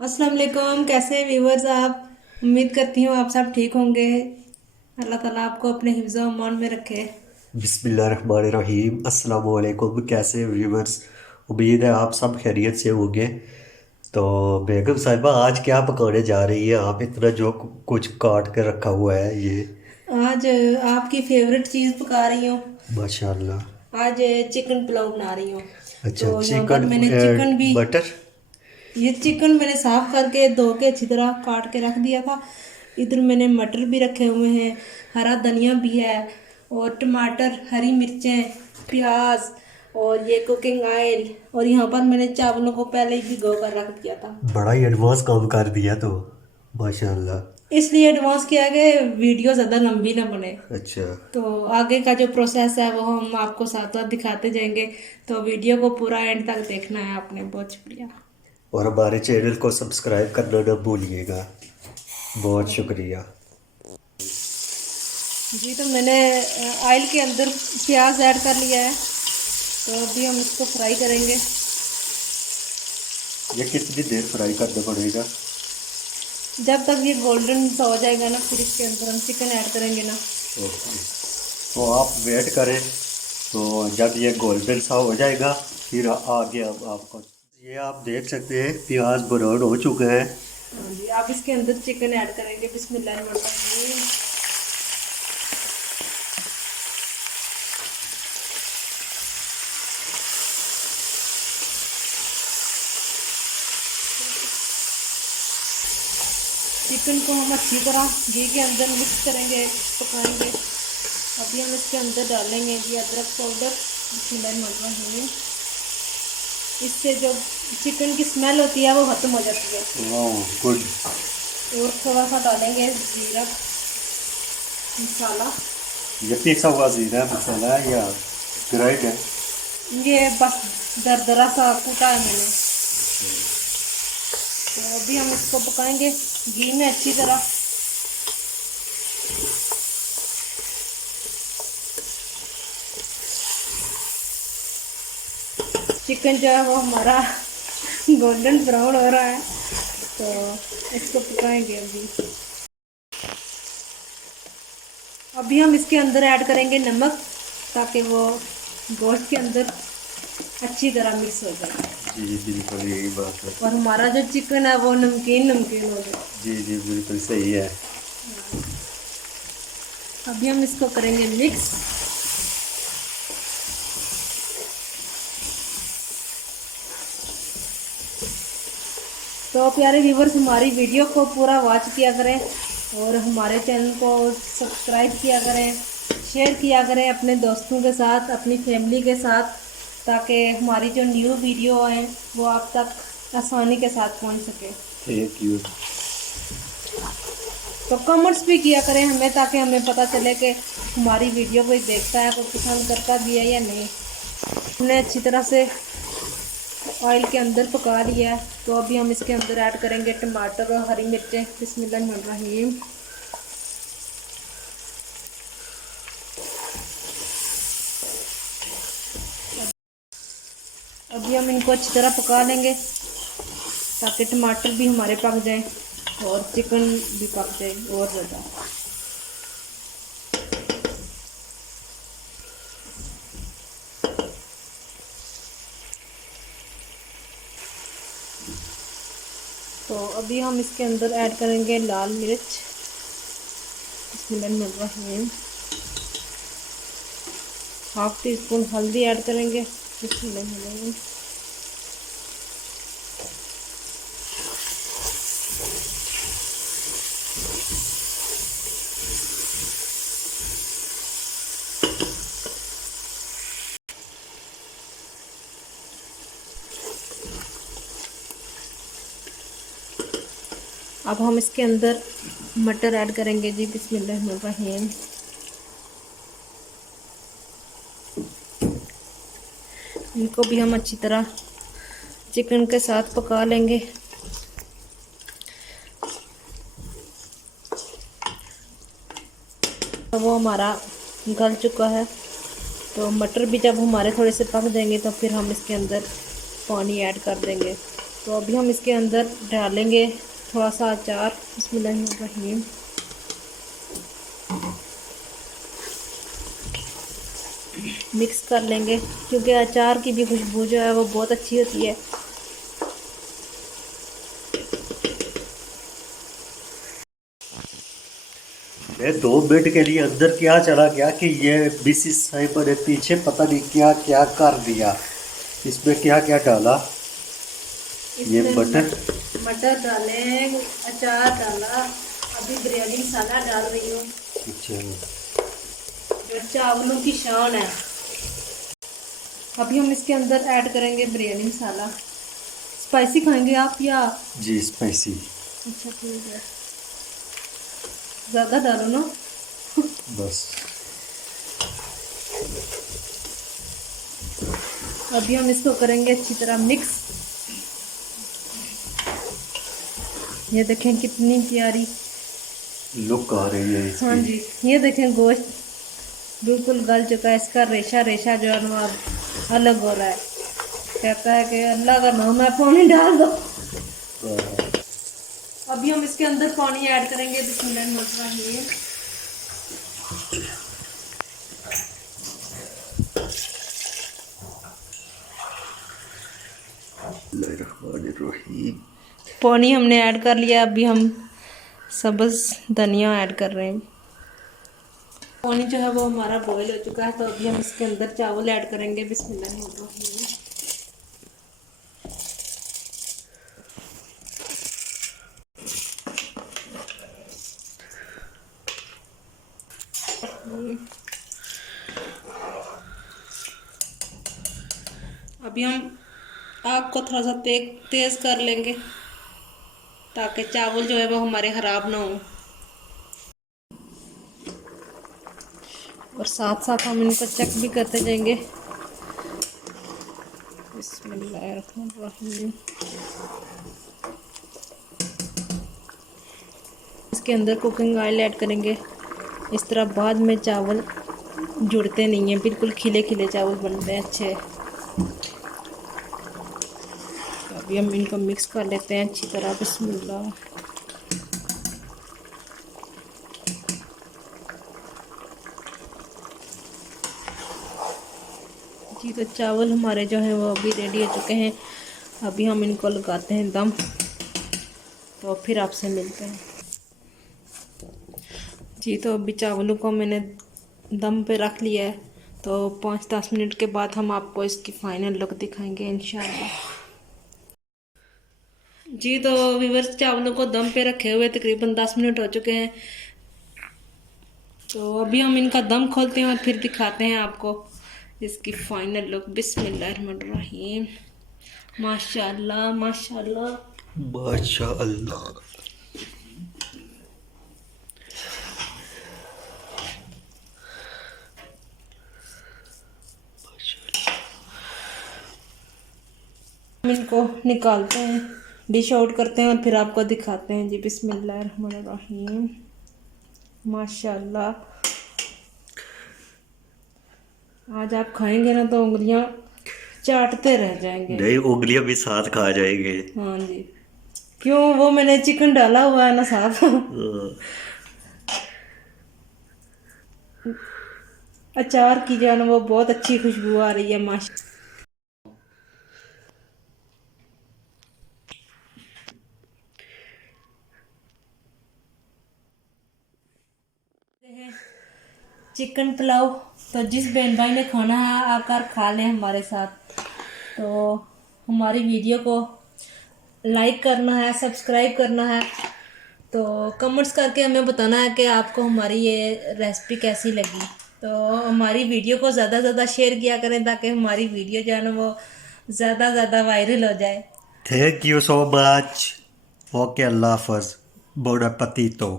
अस्सलाम वालेकुम। कैसे हैं व्यूवर्स आप? उम्मीद करती हूँ आप सब ठीक होंगे। अल्लाह ताला आपको अपने हिफ्ज़ व अमान में रखे। बिस्मिल्लाहिर्रहमानिर्रहीम। अस्सलाम वालेकुम। कैसे व्यूवर्स, उम्मीद है आप सब खैरियत से होंगे। तो बेगम साहिबा, आज क्या पकाने जा रही है आप? इतना जो कुछ काट के रखा हुआ है ये। आज आपकी फेवरेट चीज़ पका रही हूँ। माशाल्लाह। आज चिकन पुलाव बना रही हूँ। अच्छा, तो यहाँ पर चिकन मैंने चिकन भी, बटर। ये चिकन मैंने साफ करके धो के अच्छी तरह काट के रख दिया था। इधर मैंने मटर भी रखे हुए हैं, हरा धनिया भी है, और टमाटर, हरी मिर्चें, प्याज, और ये कुकिंग ऑयल। और यहाँ पर मैंने चावलों को पहले ही भिगो कर रख दिया था। बड़ा ही एडवांस काम कर दिया तो। माशाल्लाह। इसलिए एडवांस किया कि वीडियो ज़्यादा लंबी ना बने। अच्छा। तो आगे का जो प्रोसेस है वो हम आपको साथ साथ दिखाते जाएंगे। तो वीडियो को पूरा एंड तक देखना है आपने। बहुत शुक्रिया। और हमारे चैनल को सब्सक्राइब करना ना भूलिएगा। बहुत शुक्रिया। जी, तो मैंने ऑयल के अंदर प्याज ऐड कर लिया है। तो अभी हम इसको फ्राई करेंगे। ये कितनी देर फ्राई करना पड़ेगा? जब तक ये गोल्डन सा हो जाएगा ना, फिर इसके अंदर हम चिकन ऐड करेंगे ना। ओके। तो आप वेट करें। तो जब ये गोल्डन सा हो जाएगा फिर आगे अब आपको ये आप देख सकते हैं प्याज ब्राउन हो चुके हैं। हाँ जी, आप इसके अंदर चिकन ऐड करेंगे। बिस्मिल्लाहिर्रहमानिर्रहीम। चिकन को हम अच्छी तरह घी के अंदर मिक्स करेंगे, पकाएंगे। अभी हम इसके अंदर डालेंगे जी अदरक पाउडर। बिस्मिल्लाहिर्रहमानिर्रहीम। इससे जो चिकन की स्मेल होती है वो ख़त्म हो जाती है। वाह, गुड। और थोड़ा सा डालेंगे जीरा मसाला। ये पिसा हुआ जीरा मसाला है या ग्राइंड है? ये बस दरदरा सा कूटा है मैंने। तो अभी हम इसको पकाएंगे घी में अच्छी तरह। चिकन जो है वो हमारा गोल्डन ब्राउन हो रहा है। तो इसको पकाएंगे अभी। अभी हम इसके अंदर ऐड करेंगे नमक, ताकि वो गोश्त के अंदर अच्छी तरह मिक्स हो जाए जी बिल्कुल यही बात है। और हमारा जो चिकन है वो नमकीन नमकीन हो जाए। जी जी बिल्कुल सही है। अभी हम इसको करेंगे मिक्स। तो प्यारे व्यूवर्स, हमारी वीडियो को पूरा वॉच किया करें और हमारे चैनल को सब्सक्राइब किया करें, शेयर किया करें अपने दोस्तों के साथ, अपनी फैमिली के साथ, ताकि हमारी जो न्यू वीडियो है वो आप तक आसानी के साथ पहुंच सके। Thank you. तो कमेंट्स भी किया करें हमें, ताकि हमें पता चले कि हमारी वीडियो कोई देखता है, कोई पसंद करता भी है या नहीं। हमने अच्छी तरह से ऑयल के अंदर पका लिया है। तो अभी हम इसके अंदर ऐड करेंगे टमाटर और हरी मिर्चें। बिस्मिल्लाहिर्रहमानिर्रहीम। अभी हम इनको अच्छी तरह पका लेंगे, ताकि टमाटर भी हमारे पक जाए और चिकन भी पक जाए और ज़्यादा। तो अभी हम इसके अंदर ऐड करेंगे लाल मिर्च। बिस्मिल्लाहिर्रहमानिर्रहीम। हाफ टी स्पून हल्दी ऐड करेंगे। बिस्मिल्लाहिर्रहमानिर्रहीम। अब हम इसके अंदर मटर ऐड करेंगे जी। बिस्मिल्लाहिर्रहमानिर्रहीम। इनको भी हम अच्छी तरह चिकन के साथ पका लेंगे। तो वो हमारा गल चुका है। तो मटर भी जब हमारे थोड़े से पक जाएंगे तो फिर हम इसके अंदर पानी ऐड कर देंगे। तो अभी हम इसके अंदर डालेंगे थोड़ा सा अचार। बिस्मिल्लाहिर्रहमानिर्रहीम। मिक्स कर लेंगे क्योंकि अचार की भी खुशबू जो है वो बहुत अच्छी होती है। मैं 2 मिनट के लिए अंदर क्या चला गया कि ये मिसिस साहिबा ने पीछे पता नहीं क्या क्या कर दिया। इसमें क्या क्या डाला? ये इसमें मटर। मटर डाले, अचार डाला, अभी बिरयानी मसाला डाल रही हूँ अच्छा। जो चावलों की शान है। अभी हम इसके अंदर ऐड करेंगे बिरयानी मसाला। स्पाइसी खाएंगे आप या? जी स्पाइसी। अच्छा ठीक है, ज़्यादा डालो ना। बस। अभी हम इसको करेंगे अच्छी तरह मिक्स। ये देखें कितनी प्यारी लुक आ रही है हाँ इसकी। जी, ये देखें गोश्त बिल्कुल गल चुका है। इसका रेशा रेशा जो है ना अब अलग हो रहा है। कहता है कि अल्लाह का नाम है पानी डाल दो। अभी हम इसके अंदर पानी ऐड करेंगे। बिस्मिल्लाहिर्रहमानिर्रहीम। बिस्मिल्लाहिर्रहमानिर्रहीम। पानी हमने ऐड कर लिया। अभी हम सब्ज़ धनिया ऐड कर रहे हैं। पानी जो है वो हमारा बॉईल हो चुका है, तो अभी हम इसके अंदर चावल ऐड करेंगे। बिस्मिल्लाहिर्रहमानिर्रहीम। अभी हम आग को थोड़ा सा तेज़ कर लेंगे ताकि चावल जो है वो हमारे ख़राब ना हो, और साथ साथ हम इनको चेक भी करते जाएंगे। बिस्मिल्लाहिर्रहमानिर्रहीम। इसके अंदर कुकिंग ऑयल ऐड करेंगे। इस तरह बाद में चावल जुड़ते नहीं हैं, बिल्कुल खिले खिले चावल बनते हैं अच्छे। तो अभी हम इनको मिक्स कर लेते हैं अच्छी तरह। बिस्मिल्लाह। जी तो चावल हमारे जो हैं वो अभी रेडी हो चुके हैं। अभी हम इनको लगाते हैं दम, तो फिर आपसे मिलते हैं। जी तो अभी चावलों को मैंने दम पे रख लिया है, तो 5-10 मिनट के बाद हम आपको इसकी फाइनल लुक दिखाएंगे इंशाल्लाह। जी तो व्यूअर्स, चावलों को दम पे रखे हुए तकरीबन 10 मिनट हो चुके हैं, तो अभी हम इनका दम खोलते हैं और फिर दिखाते हैं आपको इसकी फाइनल लुक। बिस्मिल्लाहिर्रहमानिर्रहीम। माशाल्लाह माशाल्लाह। माशाअल्लाह। हम इनको निकालते हैं, डिश आउट करते हैं और फिर आपको दिखाते हैं। जी बिस्मिल्लाहिर्रहमानिर्रहीम। माशाल्लाह। आज आप खाएंगे ना तो उंगलियां चाटते रह जाएंगे। नहीं, उंगलियां भी साथ खा जाएंगे। हाँ जी, क्यों, वो मैंने चिकन डाला हुआ है ना साथ। अचार की जो है ना वो बहुत अच्छी खुशबू आ रही है माशा। चिकन पुलाव, तो जिस बहन भाई ने खाना है आकर खा लें हमारे साथ। तो हमारी वीडियो को लाइक करना है, सब्सक्राइब करना है, तो कमेंट्स करके हमें बताना है कि आपको हमारी ये रेसिपी कैसी लगी। तो हमारी वीडियो को ज़्यादा से ज़्यादा शेयर किया करें ताकि हमारी वीडियो जो है ना वो ज़्यादा से ज़्यादा वायरल हो जाए। Thank you so much. Okay, अल्लाह हाफ़िज़। बोन appetito।